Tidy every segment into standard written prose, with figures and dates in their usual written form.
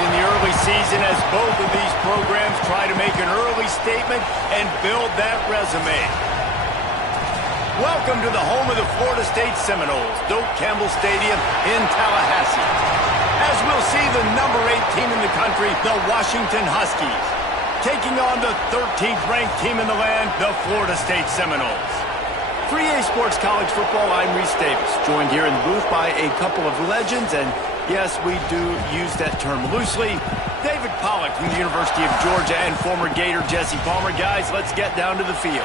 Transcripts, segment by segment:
in the early season as both of these programs try to make an early statement and build that resume. Welcome to the home of the Florida State Seminoles, Doak Campbell Stadium in Tallahassee. As we'll see the number 8 team in the country, the Washington Huskies, taking on the 13th ranked team in the land, the Florida State Seminoles. For EA Sports College Football, I'm Reese Davis, joined here in the booth by a couple of legends, and yes, we do use that term loosely. David Pollack from the University of Georgia and former Gator Jesse Palmer. Guys, let's get down to the field.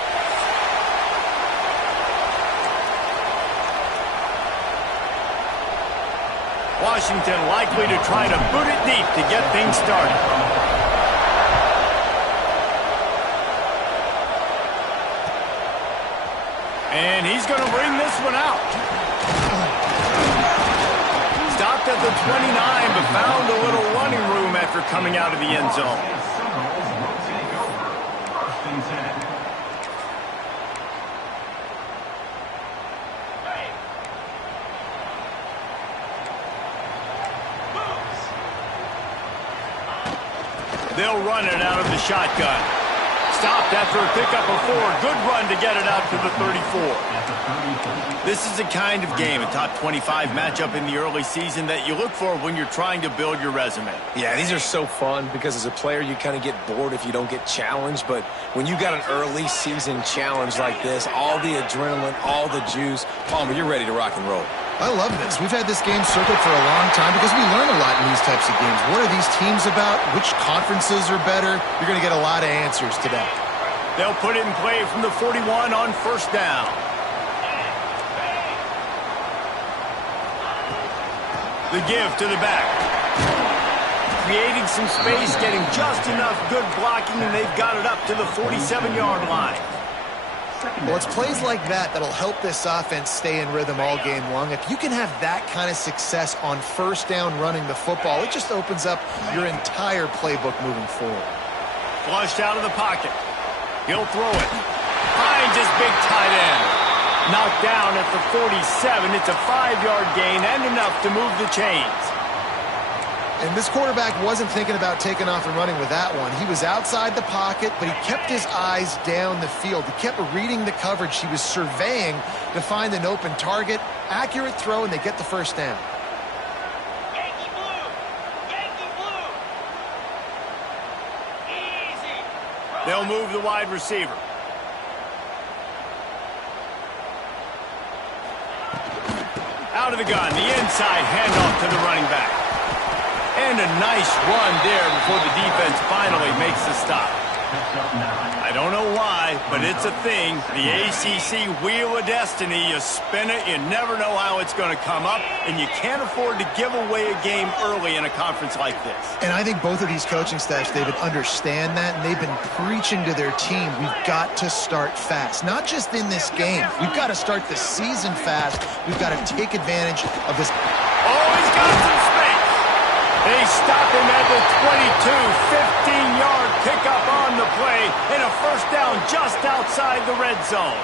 Washington likely to try to boot it deep to get things started. And he's going to bring this one out. Stopped at the 29, but found a little running room after coming out of the end zone. They'll run it out of the shotgun. Stopped after a pickup of 4. Good run to get it out to the 34. This is the kind of game, a top 25 matchup in the early season, that you look for when you're trying to build your resume. Yeah, these are so fun because as a player, you kind of get bored if you don't get challenged. But when you got an early season challenge like this, all the adrenaline, all the juice, Palmer, you're ready to rock and roll. I love this. We've had this game circled for a long time because we learn a lot in these types of games. What are these teams about? Which conferences are better? You're going to get a lot of answers today. They'll put it in play from the 41 on first down. The give to the back. Creating some space, getting just enough good blocking, and they've got it up to the 47-yard line. Well, it's plays like that that'll help this offense stay in rhythm all game long. If you can have that kind of success on first down running the football, it just opens up your entire playbook moving forward. Flushed out of the pocket. He'll throw it. Finds his big tight end. Knocked down at the 47. It's a 5-yard gain and enough to move the chains. And this quarterback wasn't thinking about taking off and running with that one. He was outside the pocket, but he kept his eyes down the field. He kept reading the coverage. He was surveying to find an open target. Accurate throw, and they get the first down. Yankee blue! Yankee blue! Easy! They'll move the wide receiver. Out of the gun, the inside handoff to the running back. And a nice run there before the defense finally makes the stop. I don't know why, but it's a thing. The ACC Wheel of Destiny, you spin it, you never know how it's going to come up, and you can't afford to give away a game early in a conference like this. And I think both of these coaching staffs, David, understand that, and they've been preaching to their team, we've got to start fast. Not just in this game. We've got to start the season fast. We've got to take advantage of this. Oh, he's got some space. They stop him at the 22, 15-yard pickup on the play, and a first down just outside the red zone.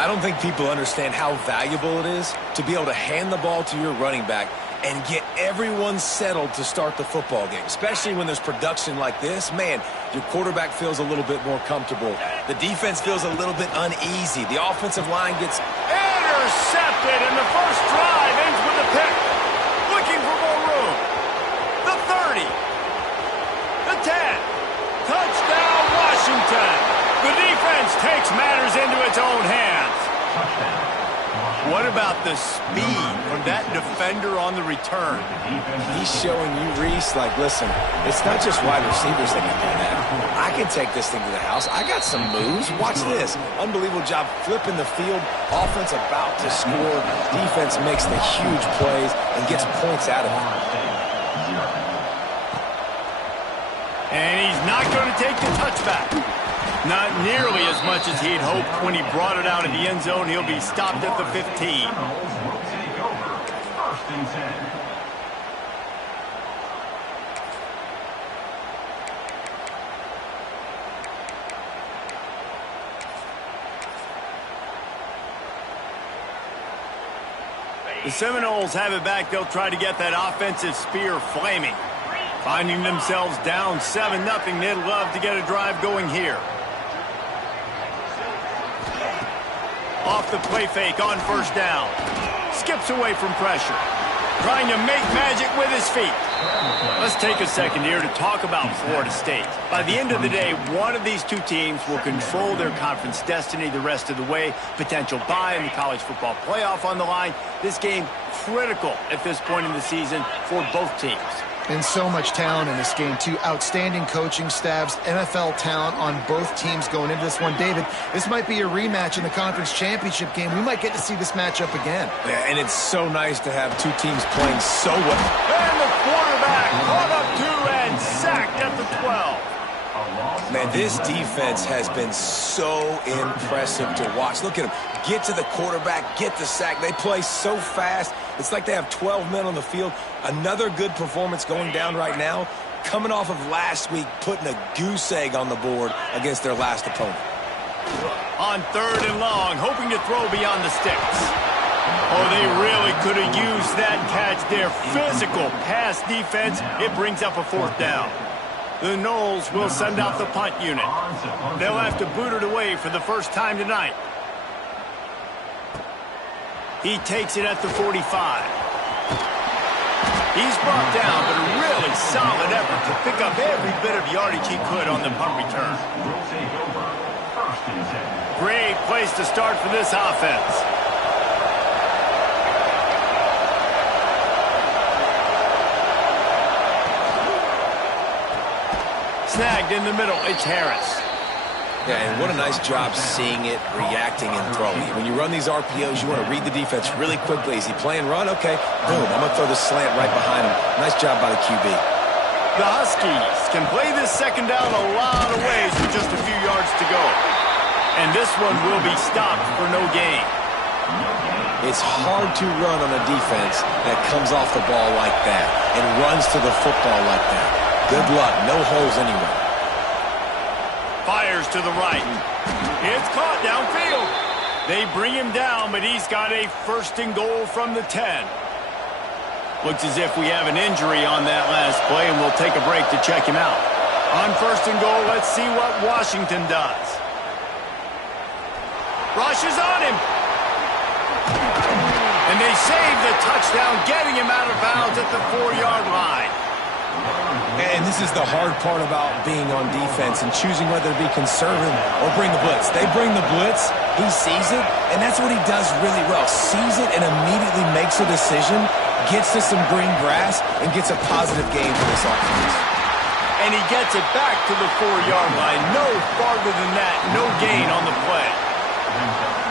I don't think people understand how valuable it is to be able to hand the ball to your running back and get everyone settled to start the football game, especially when there's production like this. Man, your quarterback feels a little bit more comfortable. The defense feels a little bit uneasy. The offensive line gets intercepted, and the first drive ends with a pick. Looking for more room. The 30. The 10. Touchdown, Washington. The defense takes matters into its own hands. What about the speed from that defender on the return? He's showing you, Reese, like, listen, it's not just wide receivers that can do that. I can take this thing to the house. I got some moves. Watch this. Unbelievable job flipping the field. Offense about to score. Defense makes the huge plays and gets points out of it. And he's not going to take the touchback. Not nearly as much as he'd hoped when he brought it out of the end zone. He'll be stopped at the 15. The Seminoles have it back. They'll try to get that offensive spear flaming. Finding themselves down 7-0, they'd love to get a drive going here. Off the play fake on first down. Skips away from pressure. Trying to make magic with his feet. Let's take a second here to talk about Florida State. By the end of the day, one of these two teams will control their conference destiny the rest of the way. Potential bye in the college football playoff on the line. This game critical at this point in the season for both teams. And so much talent in this game, too. Outstanding coaching staffs, NFL talent on both teams going into this one. David, this might be a rematch in the conference championship game. We might get to see this matchup again. Yeah, and it's so nice to have two teams playing so well. And the quarterback caught up to and sacked at the 12. Man, this defense has been so impressive to watch. Look at them. Get to the quarterback, get the sack. They play so fast. It's like they have 12 men on the field. Another good performance going down right now. Coming off of last week, putting a goose egg on the board against their last opponent. On 3rd and long, hoping to throw beyond the sticks. Oh, they really could have used that catch there. Physical pass defense. It brings up a 4th down. The Noles will send out the punt unit. They'll have to boot it away for the first time tonight. He takes it at the 45. He's brought down, but a really solid effort to pick up every bit of yardage he could on the punt return. Great place to start for this offense. Snagged in the middle, it's Harris. Yeah, and what a nice job seeing it, reacting, and throwing. When you run these RPOs, you want to read the defense really quickly. Is he playing run? Okay, boom, I'm going to throw the slant right behind him. Nice job by the QB. The Huskies can play this second down a lot of ways with just a few yards to go. And this one will be stopped for no gain. It's hard to run on a defense that comes off the ball like that and runs to the football like that. Good luck, no holes anywhere. Fires to the right. It's caught downfield. They bring him down, but he's got a 1st and goal from the 10. Looks as if we have an injury on that last play, and we'll take a break to check him out. On 1st and goal, let's see what Washington does. Rushes on him. And they save the touchdown, getting him out of bounds at the 4-yard line. And this is the hard part about being on defense and choosing whether to be conservative or bring the blitz. They bring the blitz, he sees it, and that's what he does really well. Sees it and immediately makes a decision, gets to some green grass, and gets a positive gain for this offense. And he gets it back to the 4-yard line. No farther than that, no gain on the play.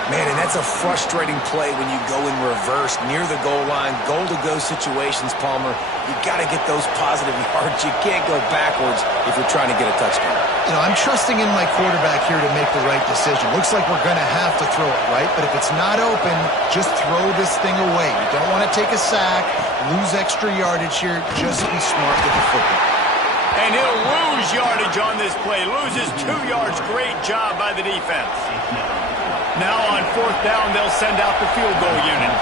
Man, and that's a frustrating play when you go in reverse near the goal line, goal-to-go situations, Palmer. You got to get those positive yards. You can't go backwards if you're trying to get a touchdown. You know, I'm trusting in my quarterback here to make the right decision. Looks like we're going to have to throw it, right? But if it's not open, just throw this thing away. You don't want to take a sack, lose extra yardage here. Just be smart with the football. And he'll lose yardage on this play. Loses 2 yards. Great job by the defense. Now on 4th down, they'll send out the field goal unit.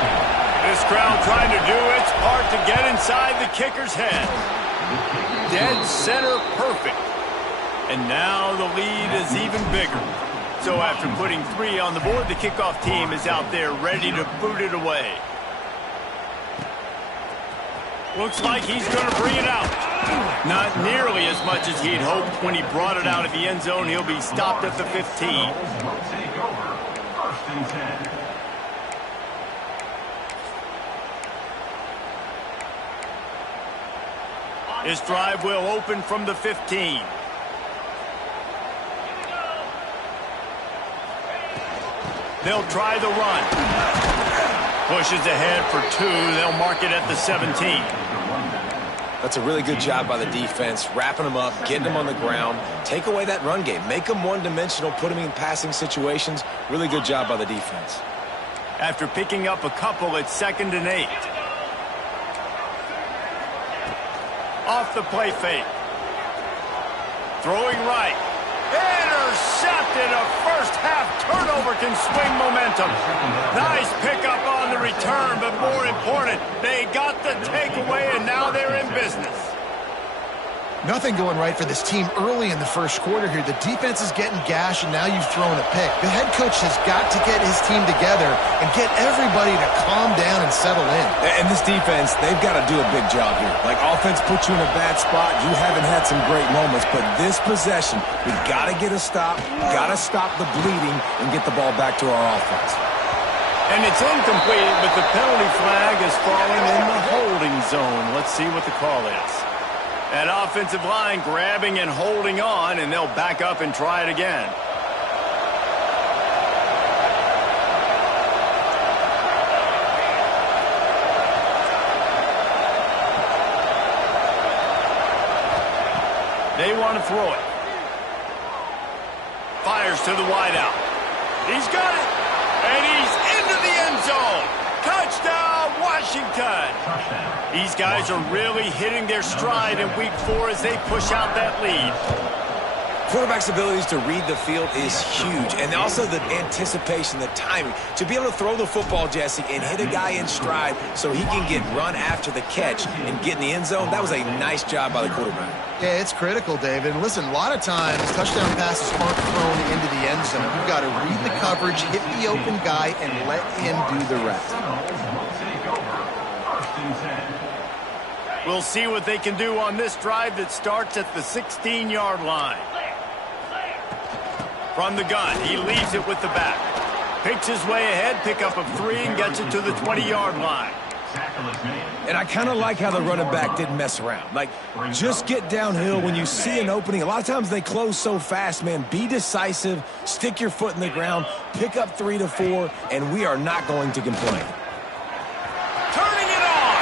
This crowd trying to do its part to get inside the kicker's head. Dead center perfect. And now the lead is even bigger. So after putting 3 on the board, the kickoff team is out there ready to boot it away. Looks like he's going to bring it out. Not nearly as much as he'd hoped when he brought it out of the end zone. He'll be stopped at the 15. This drive will open from the 15. They'll try the run. Pushes ahead for 2. They'll mark it at the 17. That's a really good job by the defense, wrapping them up, getting them on the ground. Take away that run game. Make them one-dimensional, put them in passing situations. Really good job by the defense. After picking up a couple, it's 2nd and 8. Off the play fake. Throwing right. Intercepted. A first-half turnover can swing momentum. Nice pickup on the return, but more important, they got the takeaway, and now they're in business. Nothing going right for this team early in the first quarter here. The defense is getting gashed, and now you've thrown a pick. The head coach has got to get his team together and get everybody to calm down and settle in. And this defense, they've got to do a big job here. Like, offense puts you in a bad spot. You haven't had some great moments, but this possession, we got to get a stop, got to stop the bleeding, and get the ball back to our offense. And it's incomplete, but the penalty flag is falling in the holding zone. Let's see what the call is. That offensive line grabbing and holding on, and they'll back up and try it again. They want to throw it. Fires to the wideout. He's got it. And he's into the end zone. Touchdown, Washington. These guys are really hitting their stride in week 4 as they push out that lead. Quarterback's abilities to read the field is huge, and also the anticipation, the timing. To be able to throw the football, Jesse, and hit a guy in stride so he can get run after the catch and get in the end zone, that was a nice job by the quarterback. Yeah, it's critical, David. And listen, a lot of times touchdown passes aren't thrown into the end zone. You've got to read the coverage, hit the open guy, and let him do the rest. We'll see what they can do on this drive that starts at the 16-yard line. From the gun, he leaves it with the back. Picks his way ahead, pickup of 3, and gets it to the 20-yard line. And I kind of like how the running back didn't mess around. Like, just get downhill when you see an opening. A lot of times they close so fast, man. Be decisive, stick your foot in the ground, pick up 3 to 4, and we are not going to complain. Turning it on!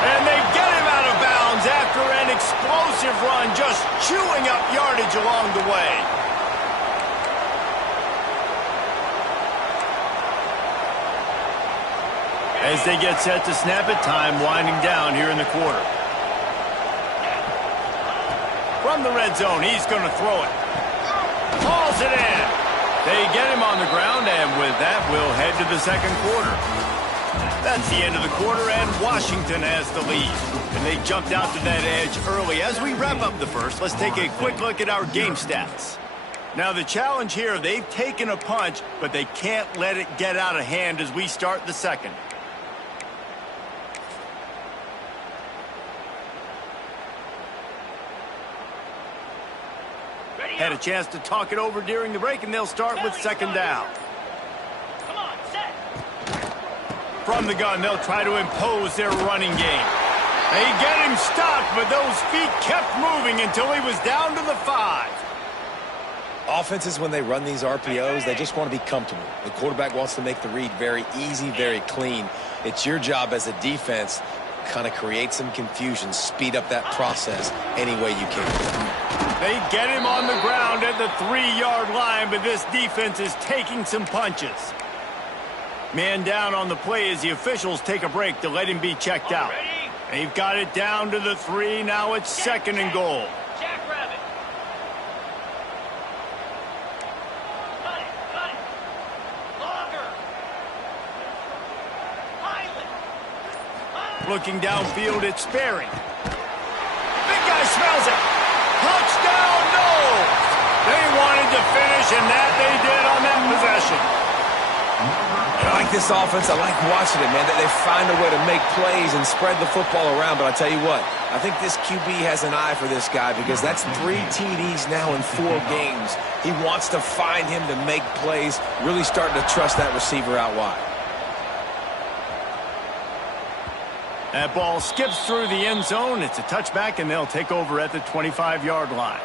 And they get him out of bounds after an explosive run, just chewing up yardage along the way. As they get set to snap it, time winding down here in the quarter. From the red zone, he's going to throw it. Hauls it in. They get him on the ground, and with that, we'll head to the second quarter. That's the end of the quarter, and Washington has the lead. And they jumped out to that edge early. As we wrap up the first, let's take a quick look at our game stats. Now, the challenge here, they've taken a punch, but they can't let it get out of hand as we start the second. Had a chance to talk it over during the break, and they'll start with second down. Come on, set. From the gun, they'll try to impose their running game. They get him stopped, but those feet kept moving until he was down to the 5. Offenses, when they run these RPOs, they just want to be comfortable. The quarterback wants to make the read very easy, very clean. It's your job as a defense, kind of create some confusion, speed up that process any way you can. They get him on the ground at the 3-yard line, but this defense is taking some punches. Man down on the play as the officials take a break to let him be checked out. They've got it down to the 3. Now it's second and goal. Jackrabbit. Cut it, cut it. Longer. Pilot. Looking downfield, it's Sperry. Big guy smells it. Touchdown, no! They wanted to finish, and that they did on that possession. I like this offense. I like watching it, man. They find a way to make plays and spread the football around. But I tell you what, I think this QB has an eye for this guy because that's 3 TDs now in 4 games. He wants to find him to make plays, really starting to trust that receiver out wide. That ball skips through the end zone. It's a touchback, and they'll take over at the 25-yard line.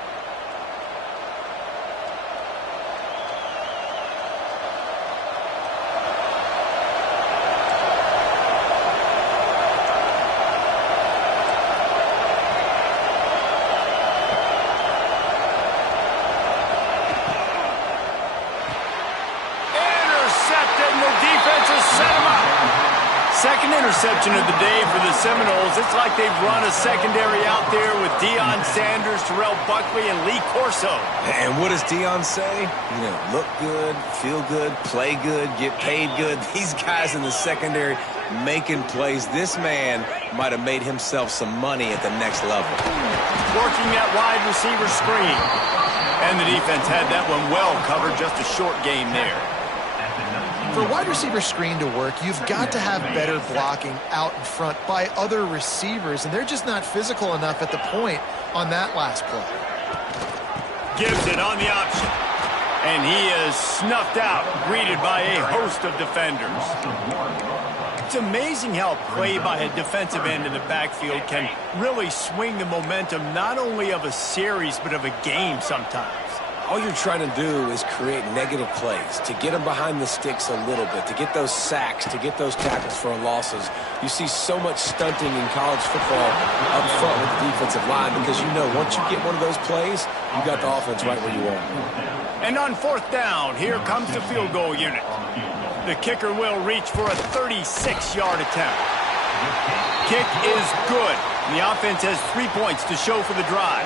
Intercepted, and the defense has set him up. Second interception of the day for the Seminoles. It's like they've run a secondary out there with Deion Sanders, Terrell Buckley, and Lee Corso. And what does Deion say? You know, look good, feel good, play good, get paid good. These guys in the secondary making plays. This man might have made himself some money at the next level. Working that wide receiver screen. And the defense had that one well covered, just a short game there. For a wide receiver screen to work, you've got to have better blocking out in front by other receivers, and they're just not physical enough at the point on that last play. Gives it on the option. And he is snuffed out, greeted by a host of defenders. It's amazing how a play by a defensive end in the backfield can really swing the momentum not only of a series, but of a game sometimes. All you're trying to do is create negative plays, to get them behind the sticks a little bit, to get those sacks, to get those tackles for losses. You see so much stunting in college football up front with the defensive line because you know once you get one of those plays, you got the offense right where you want it. And on fourth down, here comes the field goal unit. The kicker will reach for a 36-yard attempt. Kick is good. The offense has 3 points to show for the drive.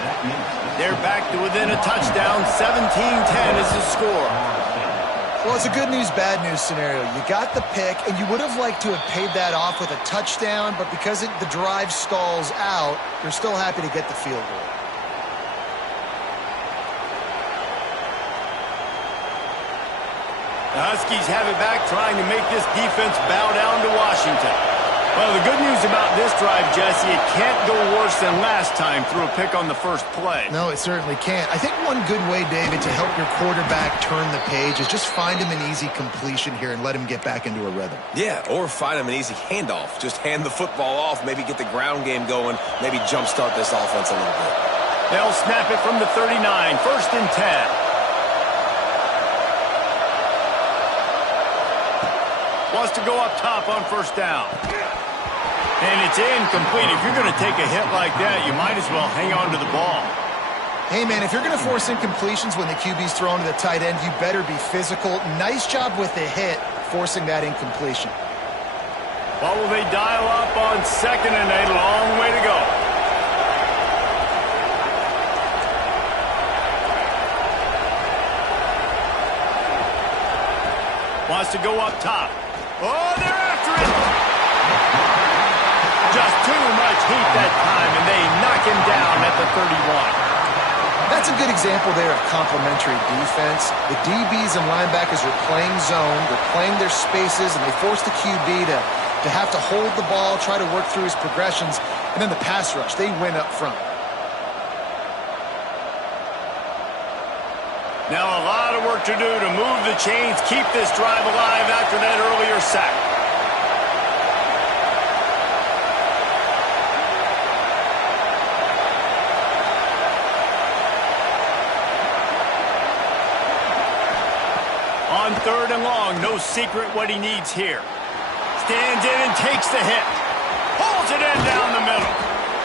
They're back to within a touchdown. 17-10 is the score. Well, it's a good news, bad news scenario. You got the pick, and you would have liked to have paid that off with a touchdown, but because the drive stalls out, you're still happy to get the field goal. The Huskies have it back, trying to make this defense bow down to Washington. Well, the good news about this drive, Jesse, it can't go worse than last time through a pick on the first play. No, it certainly can't. I think one good way, David, to help your quarterback turn the page is just find him an easy completion here and let him get back into a rhythm. Yeah, or find him an easy handoff. Just hand the football off, maybe get the ground game going, maybe jumpstart this offense a little bit. They'll snap it from the 39, 1st and 10. Wants to go up top on first down. And it's incomplete. If you're going to take a hit like that, you might as well hang on to the ball. Hey, man, if you're going to force incompletions when the QB's thrown to the tight end, you better be physical. Nice job with the hit, forcing that incompletion. What will they dial up on 2nd and 8? A long way to go. Wants to go up top. Oh, they're after it! Just too much heat that time, and they knock him down at the 31. That's a good example there of complementary defense. The DBs and linebackers are playing zone, they're playing their spaces, and they force the QB to have to hold the ball, try to work through his progressions, and then the pass rush, they win up front. Now a lot of work to do to move the chains, keep this drive alive after that earlier sack. On 3rd and long, no secret what he needs here. Stands in and takes the hit. Pulls it in down the middle.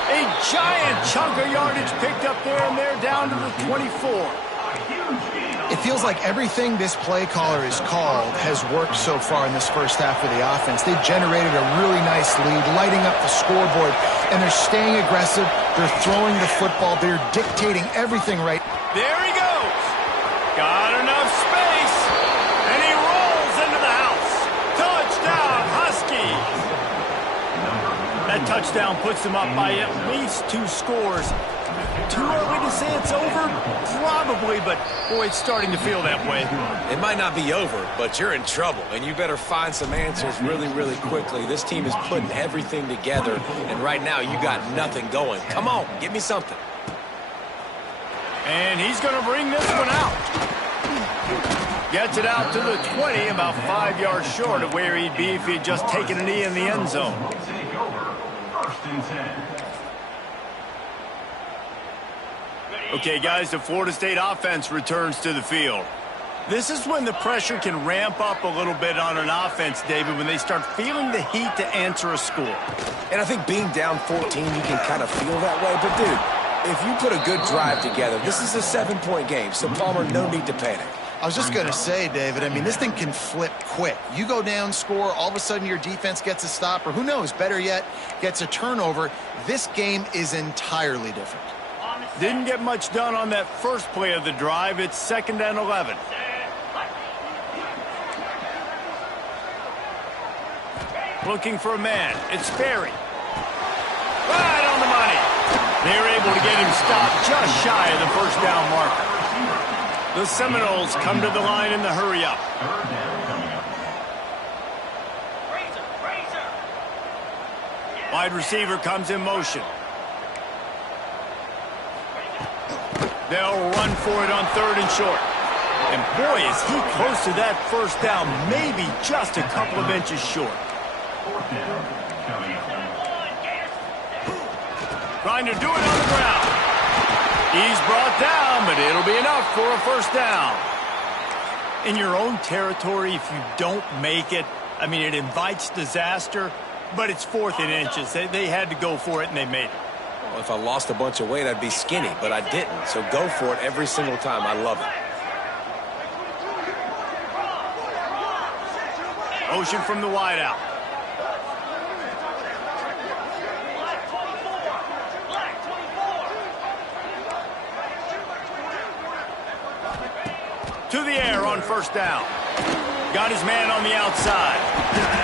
A giant chunk of yardage picked up there, and they're down to the 24. It feels like everything this play caller has called has worked so far in this first half of the offense. They've generated a really nice lead, lighting up the scoreboard, and they're staying aggressive. They're throwing the football. They're dictating everything right. There he goes. Got enough space, and he rolls into the house. Touchdown, Huskies. That touchdown puts them up by at least 2 scores. Too early to say it's over? Probably, but boy, it's starting to feel that way. It might not be over, but you're in trouble, and you better find some answers really, really quickly. This team is putting everything together, and right now you got nothing going. Come on, give me something. And he's going to bring this one out. Gets it out to the 20, about 5 yards short of where he'd be if he'd just taken a knee in the end zone. Okay, guys, the Florida State offense returns to the field. This is when the pressure can ramp up a little bit on an offense, David, when they start feeling the heat to answer a score. And I think being down 14, you can kind of feel that way. But, dude, if you put a good drive together, this is a 7-point game, so, Palmer, no need to panic. I was just going to say, David, I mean, this thing can flip quick. You go down, score, all of a sudden your defense gets a stop, or who knows, better yet, gets a turnover. This game is entirely different. Didn't get much done on that first play of the drive. It's 2nd and 11. Looking for a man. It's Sperry. Right on the money. They're able to get him stopped just shy of the first down marker. The Seminoles come to the line in the hurry-up. Wide receiver comes in motion. They'll run for it on 3rd and short. And boy, is he close to that first down, maybe just a couple of inches short. Trying to do it on the ground. He's brought down, but it'll be enough for a first down. In your own territory, if you don't make it, I mean, it invites disaster, but it's 4th and inches. They had to go for it, and they made it. Well, if I lost a bunch of weight, I'd be skinny, but I didn't. So go for it every single time. I love it. Motion from the wideout. To the air on first down. Got his man on the outside.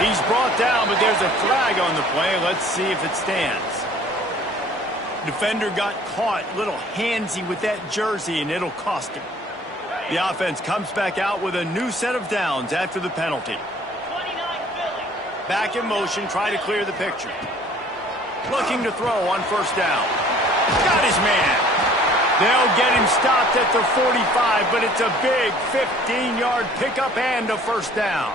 He's brought down, but there's a flag on the play. Let's see if it stands. Defender got caught, a little handsy with that jersey, and it'll cost him. The offense comes back out with a new set of downs after the penalty. Back in motion, try to clear the picture. Looking to throw on first down. Got his man. They'll get him stopped at the 45, but it's a big 15-yard pickup and a first down.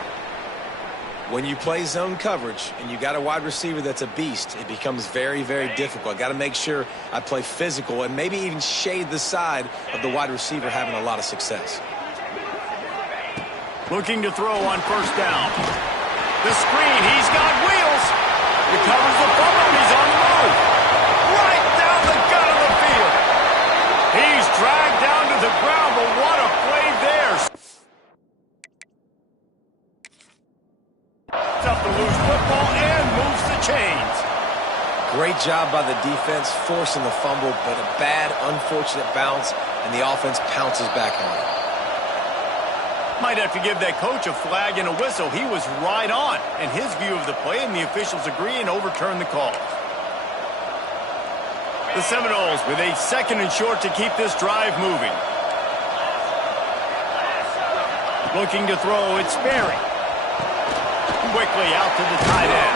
When you play zone coverage and you got a wide receiver that's a beast, it becomes very, very difficult. Got to make sure I play physical and maybe even shade the side of the wide receiver having a lot of success. Looking to throw on first down. The screen, he's got wheels. Recovers the fumble, and he's on the move. Right down the gut of the field. He's dragged down to the ground, but what a play there. Up to lose football and moves the chains. Great job by the defense forcing the fumble, but a bad, unfortunate bounce, and the offense pounces back on it. Might have to give that coach a flag and a whistle. He was right on in his view of the play, and the officials agree and overturn the call. The Seminoles with a 2nd and short to keep this drive moving. Looking to throw, it's Sperry. Quickly out to the tight end.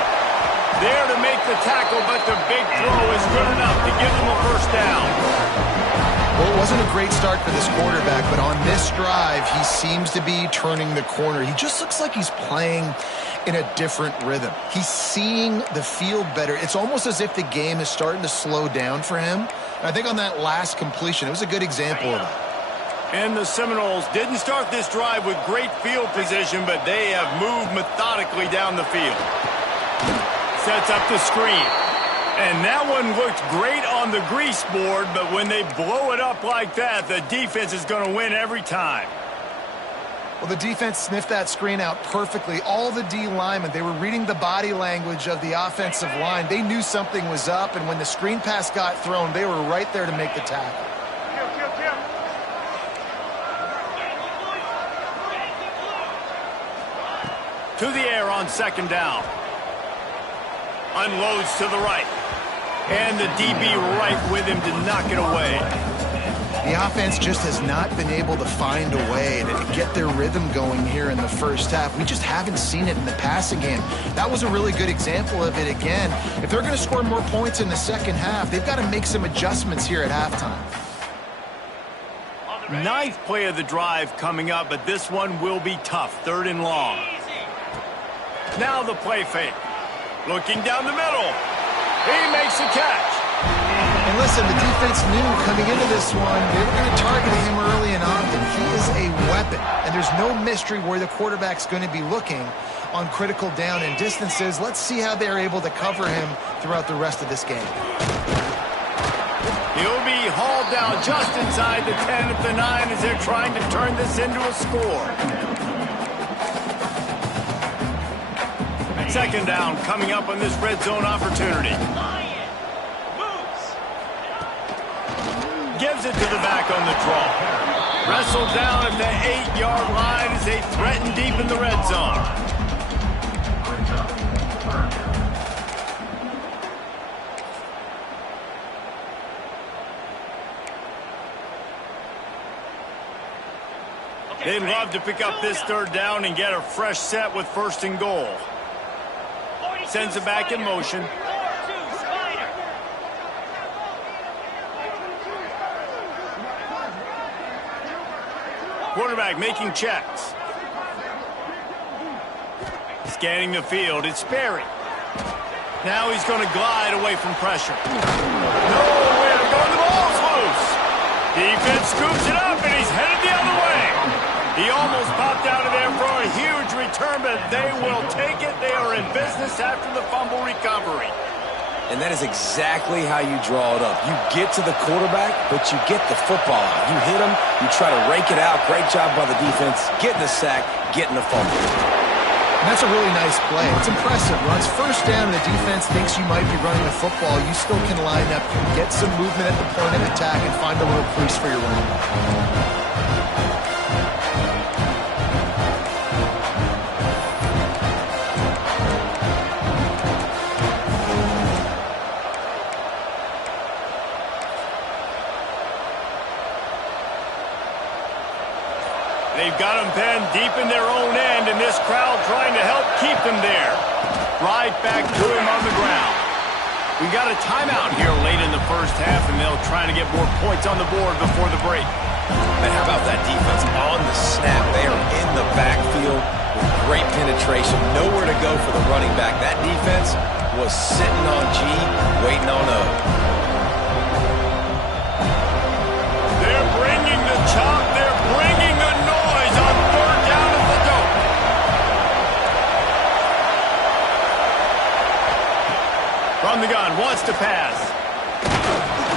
There to make the tackle, but the big throw is good enough to give them a first down. Well, it wasn't a great start for this quarterback, but on this drive, he seems to be turning the corner. He just looks like he's playing in a different rhythm. He's seeing the field better. It's almost as if the game is starting to slow down for him. And I think on that last completion, it was a good example of that. And the Seminoles didn't start this drive with great field position, but they have moved methodically down the field. Sets up the screen. And that one looked great on the grease board, but when they blow it up like that, the defense is going to win every time. Well, the defense sniffed that screen out perfectly. All the D linemen, they were reading the body language of the offensive line. They knew something was up, and when the screen pass got thrown, they were right there to make the tackle. To the air on 2nd down. Unloads to the right. And the DB right with him to knock it away. The offense just has not been able to find a way to get their rhythm going here in the first half. We just haven't seen it in the passing game. That was a really good example of it again. If they're going to score more points in the second half, they've got to make some adjustments here at halftime. 9th play of the drive coming up, but this one will be tough. 3rd and long. Now the play fake. Looking down the middle. He makes the catch. And listen, the defense knew coming into this one, they were going to target him early and often. He is a weapon, and there's no mystery where the quarterback's going to be looking on critical down and distances. Let's see how they're able to cover him throughout the rest of this game. He'll be hauled down just inside the 10 at the 9 as they're trying to turn this into a score. Second down coming up on this red zone opportunity. Lion moves. Gives it to the back on the draw. Wrestled down at the 8-yard line as they threaten deep in the red zone. They'd love to pick up this third down and get a fresh set with first and goal. Sends it back in motion. 4-2 Spider. Quarterback making checks. Scanning the field, it's Sperry. Now he's going to glide away from pressure. Nowhere to go, the ball's loose. Defense scoops it up and he's headed the other way. He almost popped out of there for a huge return, but they will take it. They are in business after the fumble recovery. And that is exactly how you draw it up. You get to the quarterback, but you get the football out. You hit him, you try to rake it out. Great job by the defense, getting the sack, getting the fumble. And that's a really nice play. It's impressive. Runs first down and the defense thinks you might be running the football. You still can line up, get some movement at the point of attack, and find a little crease for your running back. They've got them pinned deep in their own end, and this crowd trying to help keep them there. Right back to him on the ground. We got a timeout here late in the first half, and they'll try to get more points on the board before the break. And how about that defense on the snap? They are in the backfield with great penetration. Nowhere to go for the running back. That defense was sitting on G, waiting on O. They're bringing the chop. They're bringing the noise on third down at the dope. From the gun, wants to pass.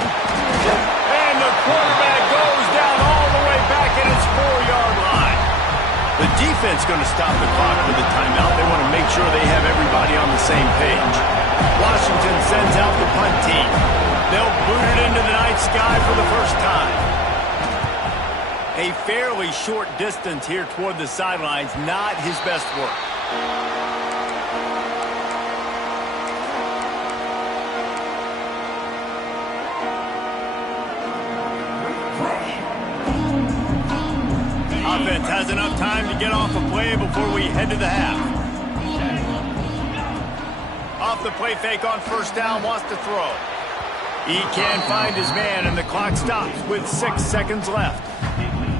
And the quarterback goes down all the way back at his 4-yard line. The defense going to stop the clock for the timeout. They want to make sure they have everybody on the same page. Washington sends out the punt team. They'll boot it into the night sky for the first time. A fairly short distance here toward the sidelines, not his best work. Offense has enough time to get off a play before we head to the half. Off the play fake on first down, wants to throw. He can't find his man, and the clock stops with 6 seconds left.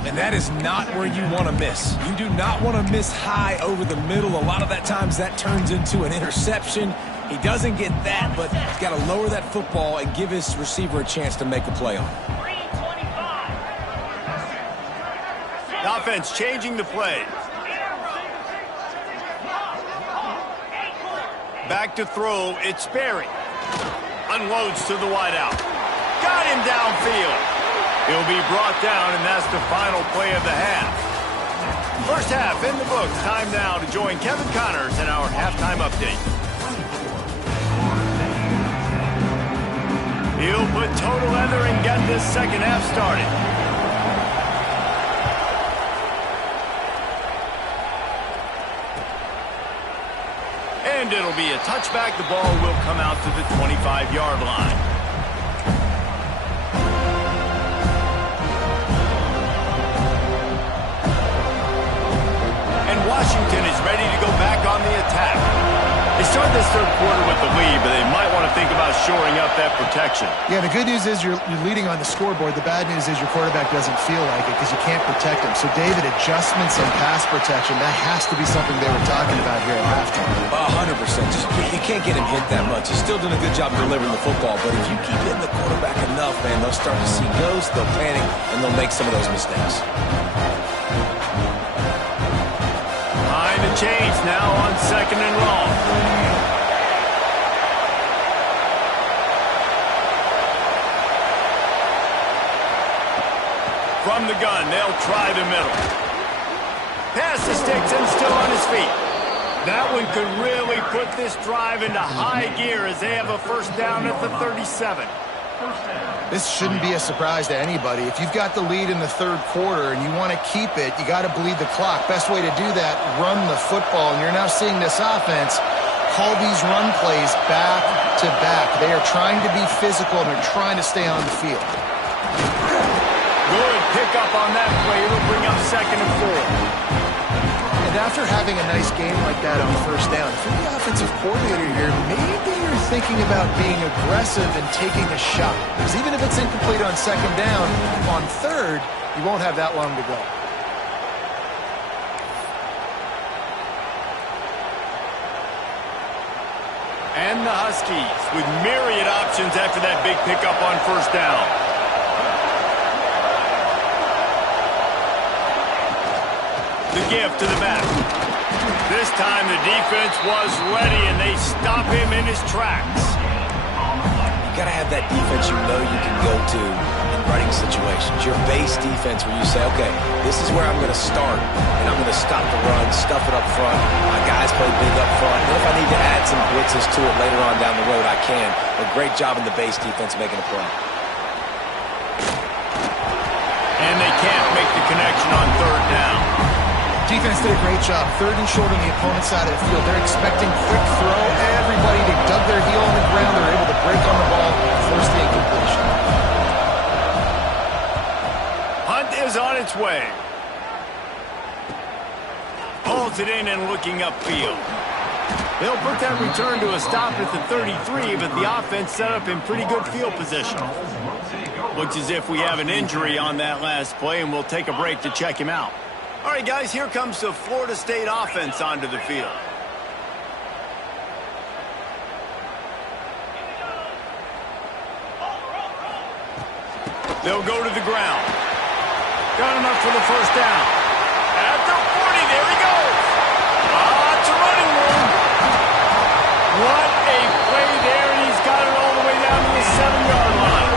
And that is not where you want to miss. You do not want to miss high over the middle. A lot of that times that turns into an interception. He doesn't get that, but he's got to lower that football and give his receiver a chance to make a play on it. 3:25. The offense changing the play. Back to throw, it's Sperry. Unloads to the wideout. Got him downfield. He'll be brought down, and that's the final play of the half. First half in the books. Time now to join Kevin Connors in our halftime update. He'll put total leather and get this second half started. And it'll be a touchback. The ball will come out to the 25-yard line. Washington is ready to go back on the attack. They start this third quarter with the lead, but they might want to think about shoring up that protection. Yeah, the good news is you're leading on the scoreboard. The bad news is your quarterback doesn't feel like it because you can't protect him. So, David, adjustments and pass protection, that has to be something they were talking about here at halftime. 100%. You can't get him hit that much. He's still doing a good job delivering the football, but if you keep hitting the quarterback enough, man, they'll start to see ghosts, they'll panic, and they'll make some of those mistakes. Change now on second and long. From the gun, they'll try the middle. Pass the sticks and still on his feet. That one could really put this drive into high gear as they have a first down at the 37. This shouldn't be a surprise to anybody. If you've got the lead in the third quarter and you want to keep it, you got to bleed the clock. Best way to do that, run the football. And you're now seeing this offense call these run plays back to back. They are trying to be physical and they're trying to stay on the field. Good pickup on that play. It'll bring up 2nd and 4. And after having a nice game like that on first down, if you're the offensive coordinator here, maybe you're thinking about being aggressive and taking a shot. Because even if it's incomplete on 2nd down, on 3rd, you won't have that long to go. And the Huskies with myriad options after that big pickup on first down. The give to the back. This time the defense was ready and they stop him in his tracks. You got to have that defense you know you can go to in running situations. Your base defense where you say, okay, this is where I'm going to start and I'm going to stop the run, stuff it up front. My guys play big up front. And if I need to add some blitzes to it later on down the road, I can. But great job in the base defense making a play. And they can't make the connection on 3rd down. Defense did a great job. 3rd and short on the opponent's side of the field. They're expecting quick throw. Everybody, they dug their heel on the ground. They're able to break on the ball, force the incompletion. Hunt is on its way. Pulls it in and looking upfield. They'll put that return to a stop at the 33, but the offense set up in pretty good field position. Looks as if we have an injury on that last play, and we'll take a break to check him out. All right, guys, here comes the Florida State offense onto the field. They'll go to the ground. Got enough for the first down. At the 40, there he goes. Lots of running room. What a play there, and he's got it all the way down to the 7-yard line.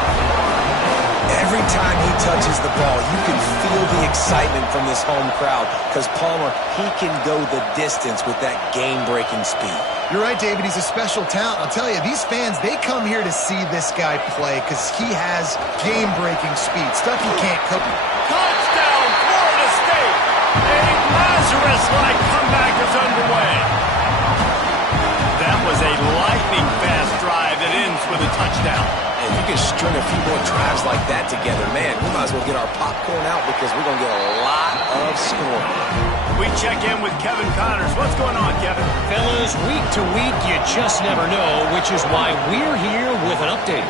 Every time he touches the ball, you can feel the excitement from this home crowd because Palmer, he can go the distance with that game-breaking speed. You're right, David. He's a special talent. I'll tell you, these fans, they come here to see this guy play because he has game-breaking speed, stuff you can't cook. Touchdown, Florida State! A Lazarus-like comeback is underway. That was a lightning-fast drive that ends with a touchdown. And you can string a few more drives like that together. Man, we might as well get our popcorn out because we're going to get a lot of scoring. We check in with Kevin Connors. What's going on, Kevin? Fellas, week to week, you just never know, which is why we're here with an update.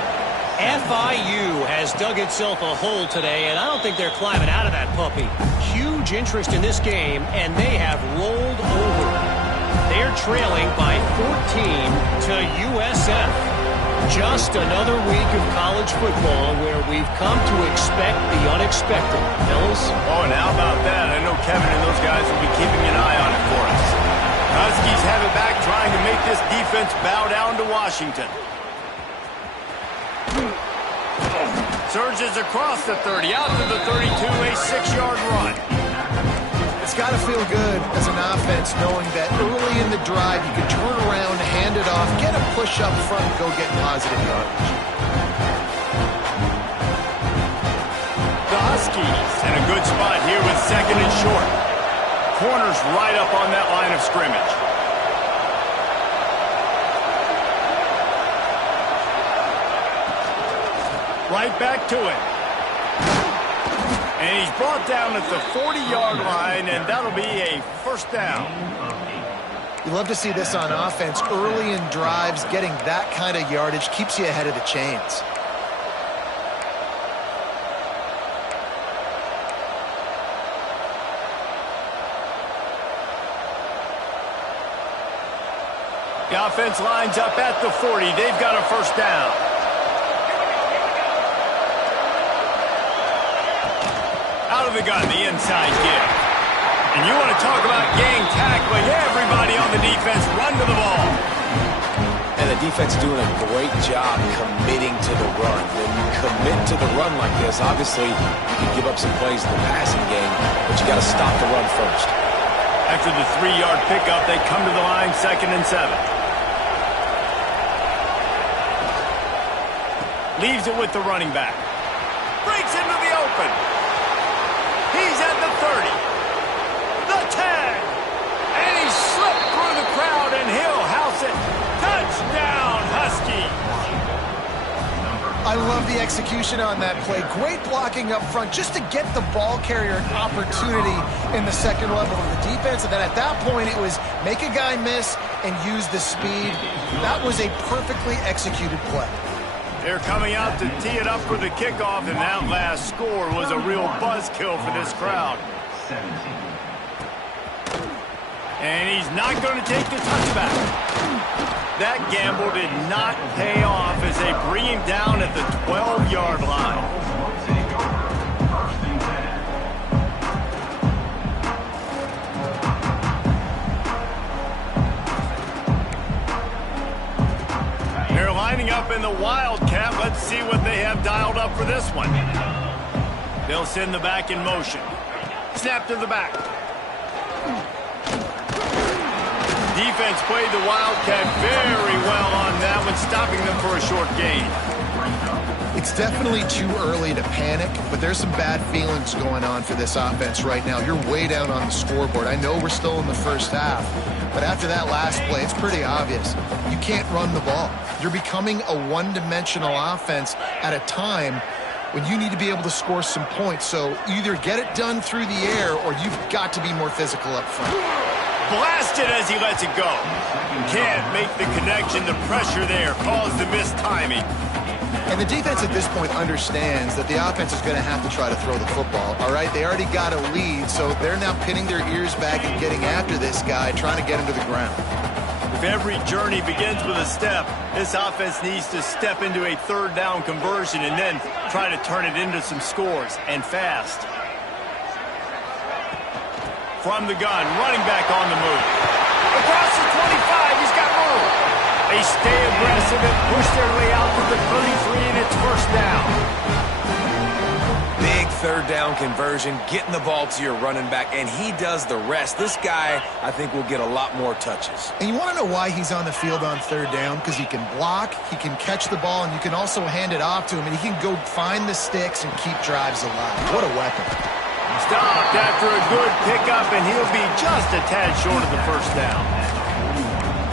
FIU has dug itself a hole today, and I don't think they're climbing out of that puppy. Huge interest in this game, and they have rolled over. They're trailing by 14 to USF. Just another week of college football where we've come to expect the unexpected. Fellas? Oh, and how about that? I know Kevin and those guys will be keeping an eye on it for us. Huskies have it back, trying to make this defense bow down to Washington. Surges across the 30, out to the 32, a 6-yard run. It's got to feel good as an offense knowing that early in the drive you can turn around, hand it off, get a push up front, and go get positive yardage. The Huskies in a good spot here with 2nd and short. Corners right up on that line of scrimmage. Right back to it. And he's brought down at the 40-yard line, and that'll be a first down. You love to see this on offense. Early in drives, getting that kind of yardage keeps you ahead of the chains. The offense lines up at the 40. They've got a first down. Out of the gun, the inside give. And you want to talk about gang tackling. Everybody on the defense run to the ball. And the that defense is doing a great job committing to the run. When you commit to the run like this, obviously you can give up some plays in the passing game, but you got to stop the run first. After the 3-yard pickup, they come to the line, 2nd and 7. Leaves it with the running back. Breaks into the open. He's at the 30. The 10. And he slipped through the crowd, and he'll house it. Touchdown, Huskies. I love the execution on that play. Great blocking up front just to get the ball carrier an opportunity in the second level of the defense. And then at that point, it was make a guy miss and use the speed. That was a perfectly executed play. They're coming out to tee it up for the kickoff, and that last score was a real buzzkill for this crowd. And he's not going to take the touchback. That gamble did not pay off as they bring him down at the 12-yard line. They're lining up in the Wildcat. Let's see what they have dialed up for this one. They'll send the back in motion. Snap to the back. Defense played the Wildcat very well on that one, stopping them for a short gain. It's definitely too early to panic, but there's some bad feelings going on for this offense right now. You're way down on the scoreboard. I know we're still in the first half, but after that last play, it's pretty obvious. You can't run the ball. You're becoming a one-dimensional offense at a time when you need to be able to score some points. So either get it done through the air or you've got to be more physical up front. Blasted as he lets it go. Can't make the connection. The pressure there caused the missed timing. And the defense at this point understands that the offense is going to have to try to throw the football, all right? They already got a lead, so they're now pinning their ears back and getting after this guy, trying to get him to the ground. If every journey begins with a step, this offense needs to step into a third down conversion and then try to turn it into some scores, and fast. From the gun, running back on the move. Across the 25, he's got room. They stay aggressive and push their way out to the 33, and it's first down. Big third down conversion, getting the ball to your running back, and he does the rest. This guy, I think, will get a lot more touches. And you want to know why he's on the field on third down? Because he can block, he can catch the ball, and you can also hand it off to him, and he can go find the sticks and keep drives alive. What a weapon. Stopped after a good pickup, and he'll be just a tad short of the first down.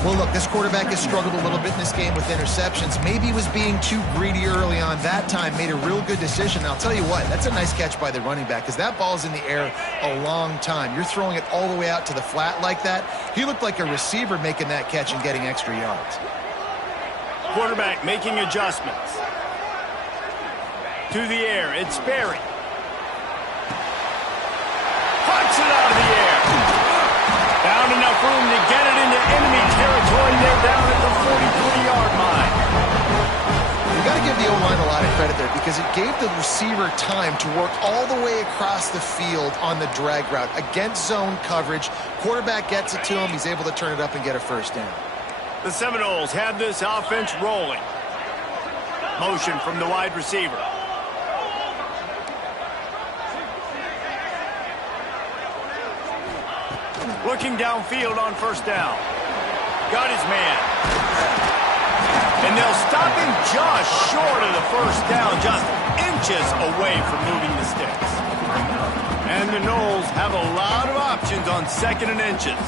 Well, look, this quarterback has struggled a little bit in this game with interceptions. Maybe he was being too greedy early on. That time made a real good decision. And I'll tell you what, that's a nice catch by the running back because that ball's in the air a long time. You're throwing it all the way out to the flat like that. He looked like a receiver making that catch and getting extra yards. Quarterback making adjustments. To the air, it's Sperry. Punts it out of the air. Found enough room to get it into enemy territory. They're down at the 43-yard line. You got to give the O-line a lot of credit there because it gave the receiver time to work all the way across the field on the drag route against zone coverage. Quarterback gets it to him. He's able to turn it up and get a first down. The Seminoles have this offense rolling. Motion from the wide receiver. Looking downfield on first down. Got his man. And they'll stop him just short of the first down, just inches away from moving the sticks. And the Noles have a lot of options on second and inches.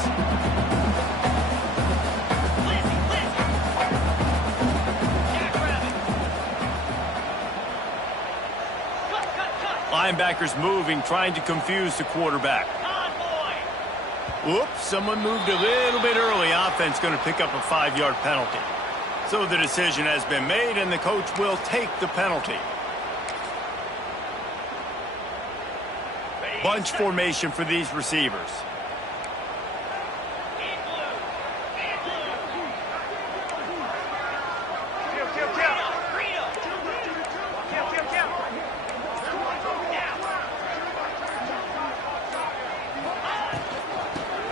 Linebackers moving, trying to confuse the quarterback. Whoops, someone moved a little bit early. Offense going to pick up a 5-yard penalty. So the decision has been made, and the coach will take the penalty. Bunch formation for these receivers.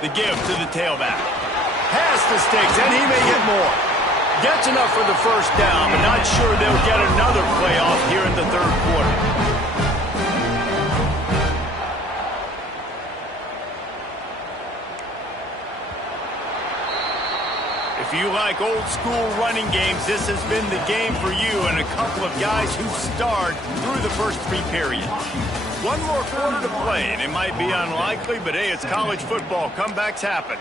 The give to the tailback. Past the sticks, and he may get more. Gets enough for the first down, but not sure they'll get another play off here in the third quarter. If you like old school running games, this has been the game for you and a couple of guys who starred through the first 3 periods. One more quarter to play, and it might be unlikely, but hey, it's college football. Comebacks happen.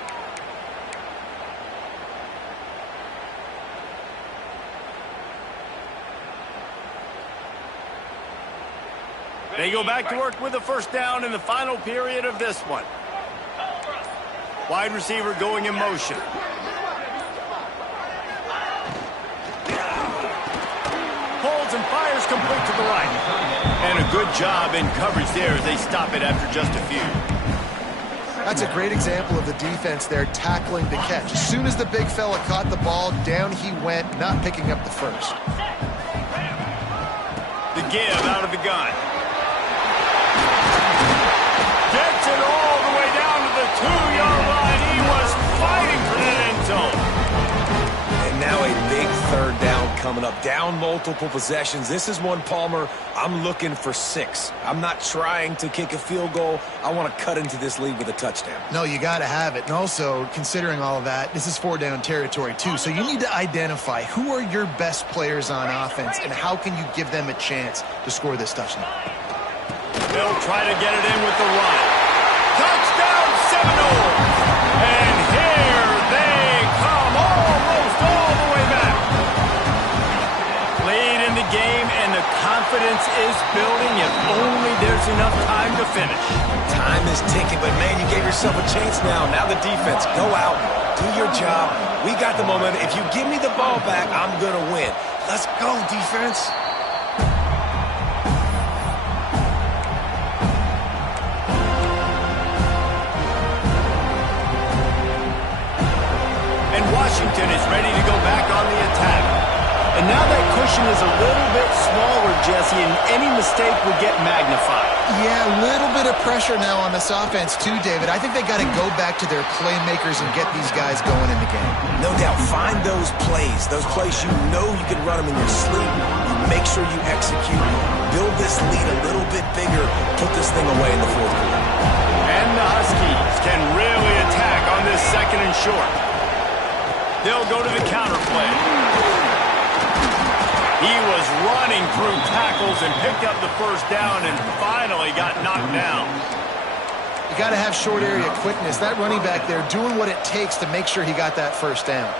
They go back to work with a first down in the final period of this one. Wide receiver going in motion. Holds and fires complete to the right. And a good job in coverage there as they stop it after just a few. That's a great example of the defense there tackling the catch. As soon as the big fella caught the ball, down he went, not picking up the first. The give out of the gun. Gets it all the way down to the 2-yard line. He was fighting for that end zone. And now a big third down coming up. Down multiple possessions. This is one, Palmer, I'm looking for 6. I'm not trying to kick a field goal. I want to cut into this lead with a touchdown. No, you got to have it. And also, considering all of that, this is 4-down territory too. So you need to identify who are your best players on offense and how can you give them a chance to score this touchdown. They'll try to get it in with the run. Touchdown Seminoles! And here they come, almost all the way back. Lead in the game, and the confidence is building if only there's enough time to finish. Time is ticking, but man, you gave yourself a chance now. Now the defense, go out, do your job. We got the momentum. If you give me the ball back, I'm going to win. Let's go, defense. Washington is ready to go back on the attack. And now that cushion is a little bit smaller, Jesse, and any mistake would get magnified. Yeah, a little bit of pressure now on this offense too, David. I think they got to go back to their playmakers and get these guys going in the game. No doubt. Find those plays you know you can run them in your sleep. You make sure you execute. Build this lead a little bit bigger. Put this thing away in the fourth quarter. And the Huskies can really attack on this second and short. They'll go to the counter play. He was running through tackles and picked up the first down and finally got knocked down. You got to have short area quickness. That running back there doing what it takes to make sure he got that first down.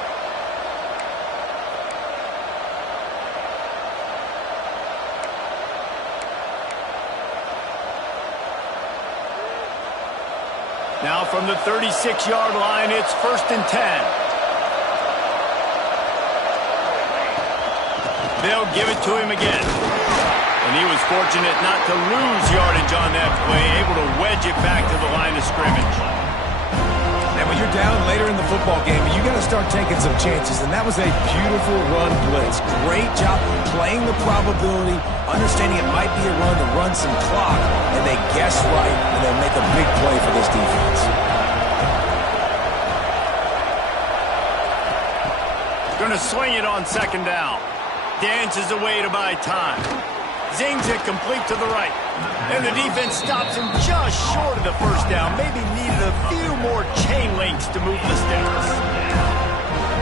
Now from the 36-yard line, it's 1st and 10. They'll give it to him again. And he was fortunate not to lose yardage on that play, able to wedge it back to the line of scrimmage. And when you're down later in the football game, you got to start taking some chances. And that was a beautiful run blitz. Great job playing the probability, understanding it might be a run to run some clock. And they guess right, and they'll make a big play for this defense. Going to swing it on 2nd down. Dances away to buy time. Zings it complete to the right. And the defense stops him just short of the first down. Maybe needed a few more chain links to move the sticks.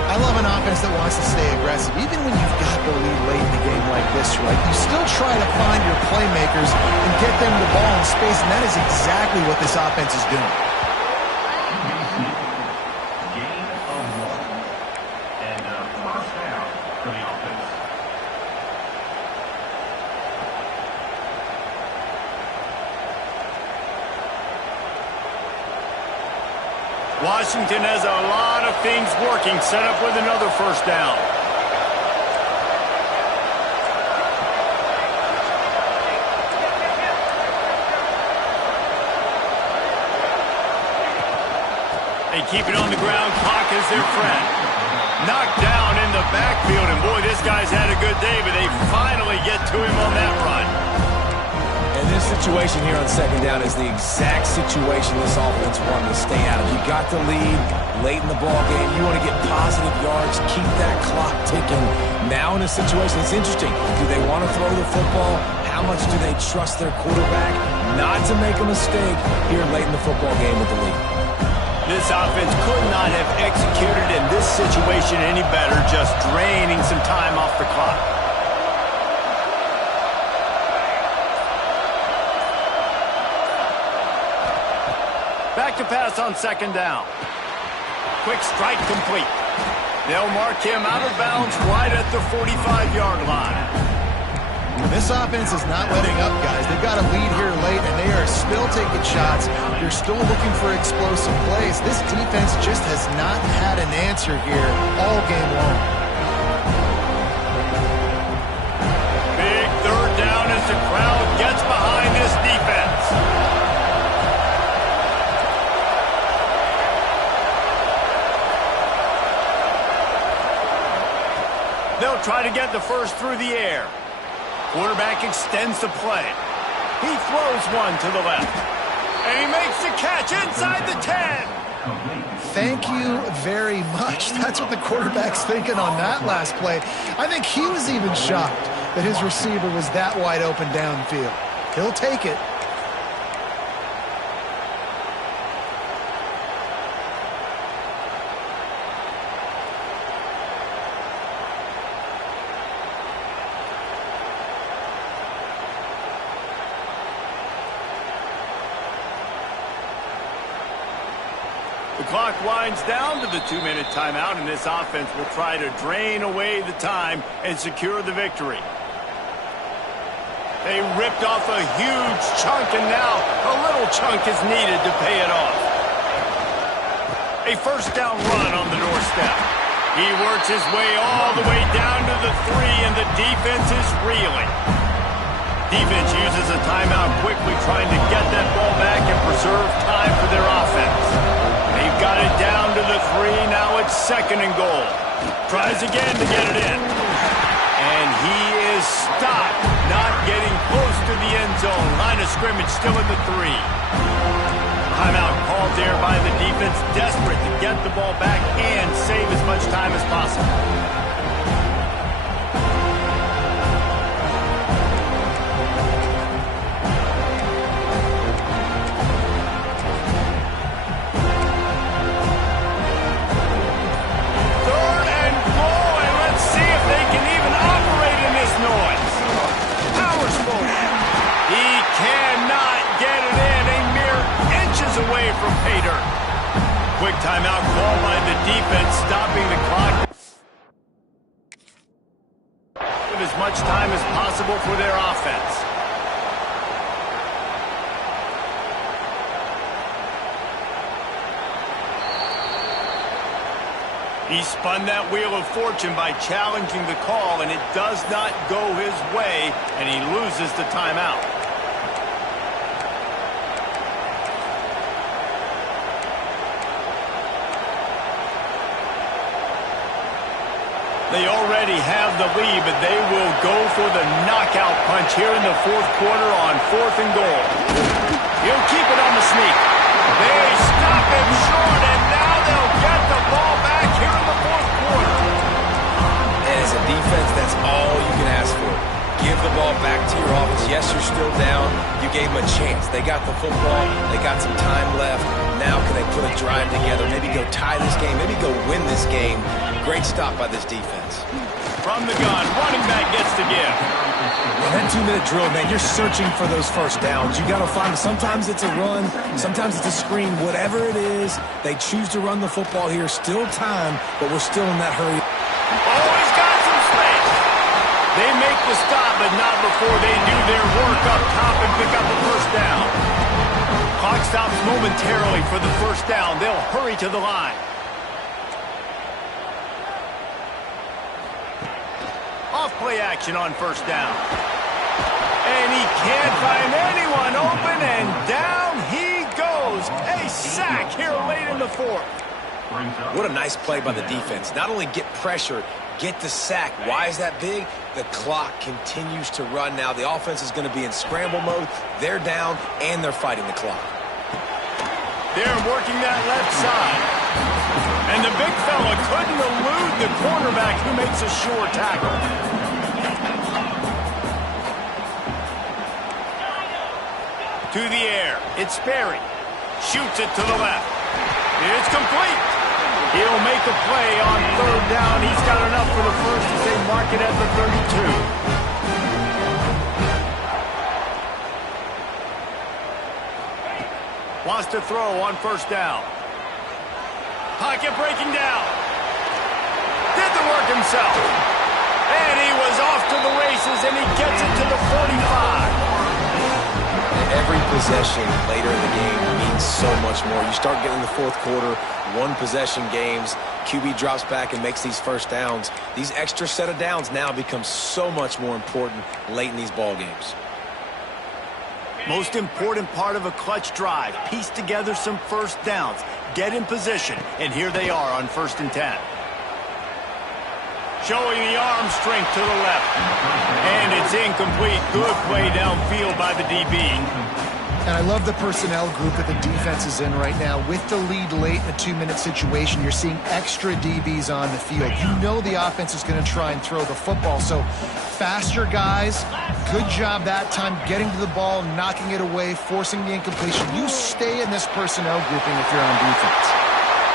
I love an offense that wants to stay aggressive. Even when you've got the lead late in the game like this, right? You still try to find your playmakers and get them the ball in space, and that is exactly what this offense is doing. Washington has a lot of things working, set up with another first down. They keep it on the ground, clock is their friend. Knocked down in the backfield, and boy, this guy's had a good day, but they finally get to him on that run. And this situation here on second down is the exact situation this offense wanted to stay out of. You got the lead late in the ball game. You want to get positive yards, keep that clock ticking. Now in a situation, it's interesting. Do they want to throw the football? How much do they trust their quarterback not to make a mistake here late in the football game with the lead? This offense could not have executed in this situation any better, just draining some time off the clock. Back to pass on second down. Quick strike complete. They'll mark him out of bounds right at the 45-yard line. This offense is not letting up, guys. They've got a lead here late, and they are still taking shots. They're still looking for explosive plays. This defense just has not had an answer here all game long. Big third down as the crowd gets behind this defense. They'll try to get the first through the air. Quarterback extends the play. He throws one to the left. And he makes the catch inside the 10. Thank you very much. That's what the quarterback's thinking on that last play. I think he was even shocked that his receiver was that wide open downfield. He'll take it. The clock winds down to the 2-minute timeout, and this offense will try to drain away the time and secure the victory. They ripped off a huge chunk, and now a little chunk is needed to pay it off. A first down run on the doorstep. He works his way all the way down to the 3, and the defense is reeling. Defense uses a timeout quickly, trying to get that ball back and preserve time for their offense. They've got it down to the 3. Now it's second and goal. Tries again to get it in. And he is stopped, not getting close to the end zone. Line of scrimmage still in the 3. Timeout called there by the defense, desperate to get the ball back and save as much time as possible. Away from pay dirt. Quick timeout called by the defense, stopping the clock. Give as much time as possible for their offense. He spun that wheel of fortune by challenging the call, and it does not go his way, and he loses the timeout. They already have the lead, but they will go for the knockout punch here in the fourth quarter on 4th and goal. He'll keep it on the sneak. They stop him short, and now they'll get the ball back here in the fourth quarter. As a defense, that's all you can ask for. Give the ball back to your offense. Yes, you're still down. You gave them a chance. They got the football. They got some time left. Now can they put a drive together? Maybe go tie this game. Maybe go win this game. Great stop by this defense. From the gun, running back gets to give. Well, that 2-minute drill, man, you're searching for those first downs. You got to find them. Sometimes it's a run. Sometimes it's a screen. Whatever it is, they choose to run the football here. Still time, but we're still in that hurry. Oh, he's got some space. They make the stop, but not before they do their work up top and pick up the first down. Clock stops momentarily for the first down. They'll hurry to the line. Off-play action on first down. And he can't find anyone open, and down he goes. A sack here late in the fourth. What a nice play by the defense. Not only get pressure, get the sack. Why is that big? The clock continues to run now. The offense is going to be in scramble mode. They're down, and they're fighting the clock. They're working that left side. And the big fella couldn't elude the cornerback who makes a sure tackle. To the air. It's Sperry. Shoots it to the left. It's complete. He'll make a play on third down. He's got enough for the first as they mark it at the 32. Wants to throw on first down. Pocket breaking down. Did the work himself. And he was off to the races, and he gets it to the 45. Every possession later in the game means so much more. You start getting the fourth quarter, one-possession games, QB drops back and makes these first downs. These extra set of downs now become so much more important late in these ball games. Most important part of a clutch drive. Piece together some first downs. Get in position, and here they are on 1st and 10. Showing the arm strength to the left. And it's incomplete. Good play downfield by the DB. And I love the personnel group that the defense is in right now. With the lead late in a 2-minute situation, you're seeing extra DBs on the field. You know the offense is going to try and throw the football. So faster guys, good job that time getting to the ball, knocking it away, forcing the incompletion. You stay in this personnel grouping if you're on defense.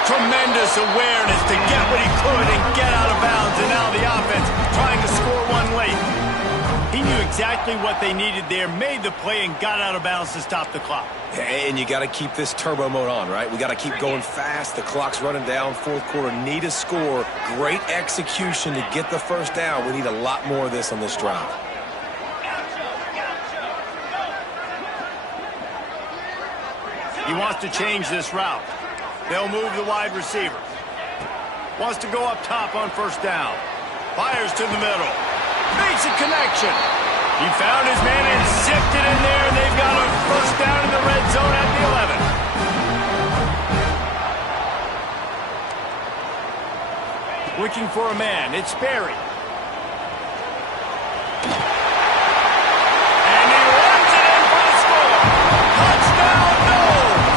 Tremendous awareness to get what he could and get out of bounds. And now the offense trying to score one late. He knew exactly what they needed there, made the play, and got out of bounds to stop the clock. And you got to keep this turbo mode on, right? We got to keep going fast. The clock's running down. Fourth quarter, need a score. Great execution to get the first down. We need a lot more of this on this drive. He wants to change this route. They'll move the wide receiver. Wants to go up top on first down. Fires to the middle. Makes a connection. He found his man and sifted in there. They've got a first down in the red zone at the 11. Looking for a man. It's Sperry. And he runs it in for the score. Touchdown, Knowles.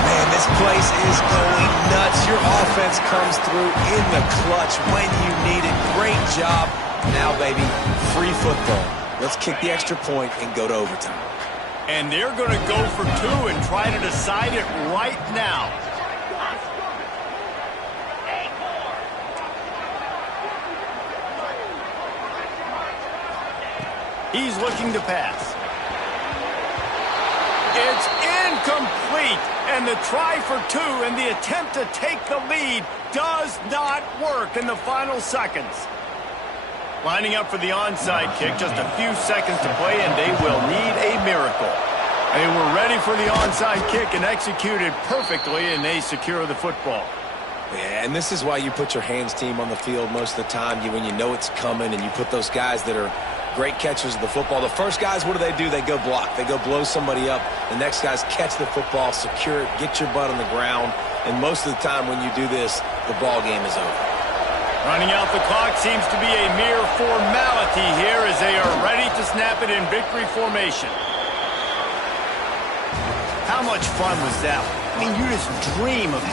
Man, this place is going nuts. Your offense comes through in the clutch when you need it. Great job. Now, baby, free football. Let's kick the extra point and go to overtime. And they're going to go for 2 and try to decide it right now. He's looking to pass. It's incomplete. And the try for 2 and the attempt to take the lead does not work in the final seconds. Lining up for the onside kick, just a few seconds to play, and they will need a miracle. They were ready for the onside kick and executed perfectly, and they secure the football. Yeah, and this is why you put your hands team on the field most of the time. When you know it's coming, and you put those guys that are great catchers of the football. The first guys, what do? They go block. They go blow somebody up. The next guys catch the football, secure it, get your butt on the ground. And most of the time when you do this, the ball game is over. Running out the clock seems to be a mere formality here as they are ready to snap it in victory formation. How much fun was that? I mean, you just dream of having